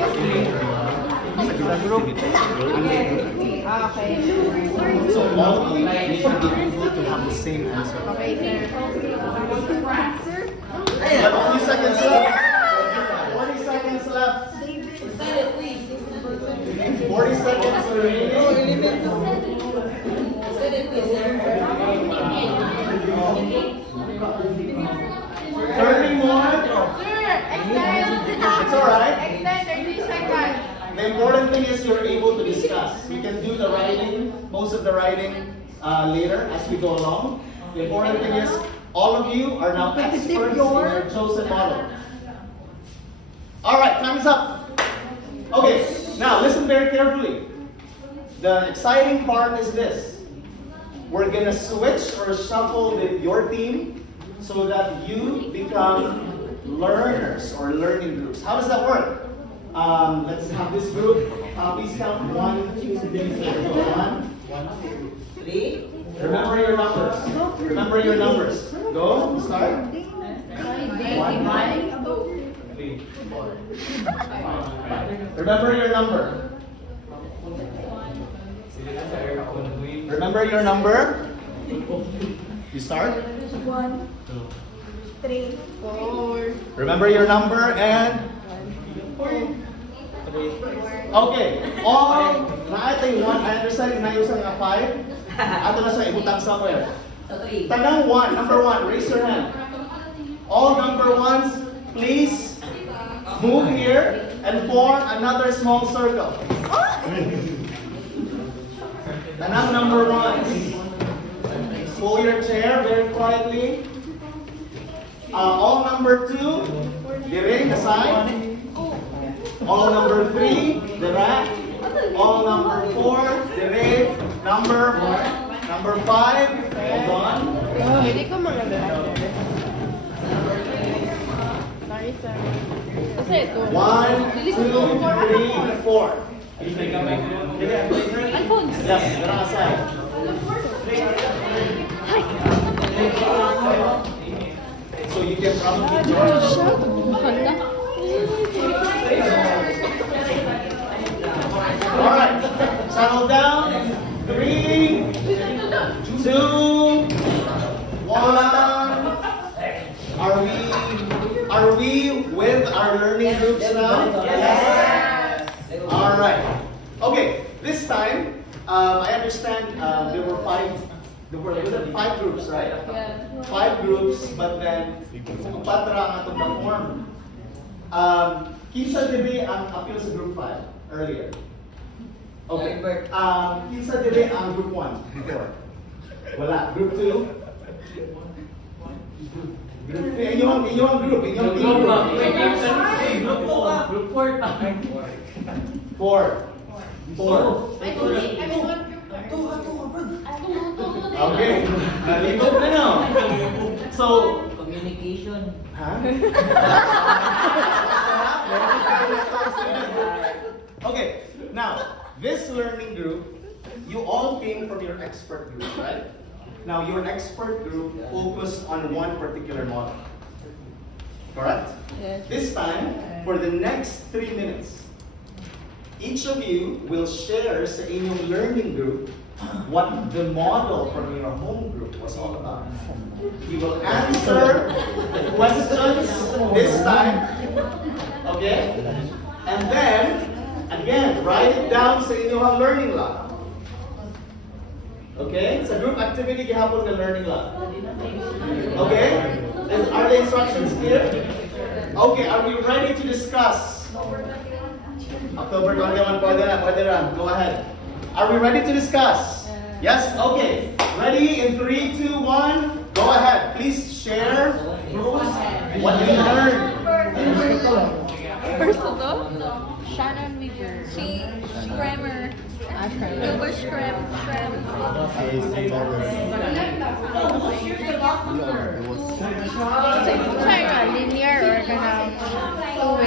Sa group. Okay. So all of you need to be able to have the same answer. Okay, sir. But 40 seconds left. 40 seconds left. 40 seconds remaining. Turning more. It's alright. Extend 30 seconds. The important thing is you're able to discuss. We can do the writing, most of the writing later as we go along. The important thing is all of you are now experts in your chosen model. Alright, time is up. Okay, now listen very carefully. The exciting part is this. We're gonna switch or shuffle with your team so that you become learners or learning groups. How does that work? Let's have this group. Please count 1, 2, 3, 4. 1, 3. Remember your numbers. Remember your numbers. Go. Start. 1, 3, 4, 5. Remember your number. Remember your number. You start. 1, 2, 3, 4. Remember your number and. Okay, all natin 1, I understand na yung nga 5. Ato na sa ibutang somewhere. Tanang 1, number 1, raise your hand. All number 1s, please move here and form another small circle. Tanang number 1s. Pull your chair very quietly. All number 2, dire, aside. All number 3, the rack. All number 4, the red. Number 5, hold on. Hindi ko magagawa. Sorry, sir. Kasi ito. 1, 2, 3, 4. Alphonse. Yes, meron aside. So you can probably join. Alright, settle down. 3, 2, 1. Are we with our learning groups now? Yes. Alright. Okay, this time I understand there were 5 groups, right? Yeah. 5 groups, but then patra ang atong perform. Kinsa diri ang appeal sa group 5 earlier? Okay. Kinsa diri ang group 1 before? Wala. Group 2? Group 3. Inyong group. Inyong team. Group 4. 4. Okay. Nalibot na no? So, Communication. huh? Okay, now, this learning group, you all came from your expert group, right? Now, your expert group focused on one particular model. Correct? Yes. This time, for the next 3 minutes, each of you will share sa inyong learning group what the model from your home group was all about. You will answer the questions this time, okay? And then, again, write it down sa inyong learning log. Okay? Sa group activity, gihapon the learning log. Okay? Are the instructions clear? Okay, are we ready to discuss? October 21, pwede na. Go ahead. Are we ready to discuss? Yes? Okay. Ready? In 3, 2, 1, go ahead. Please share what you learned. First of all, Shannon Weaver. She grammar. Nova Scram. Linear or kind of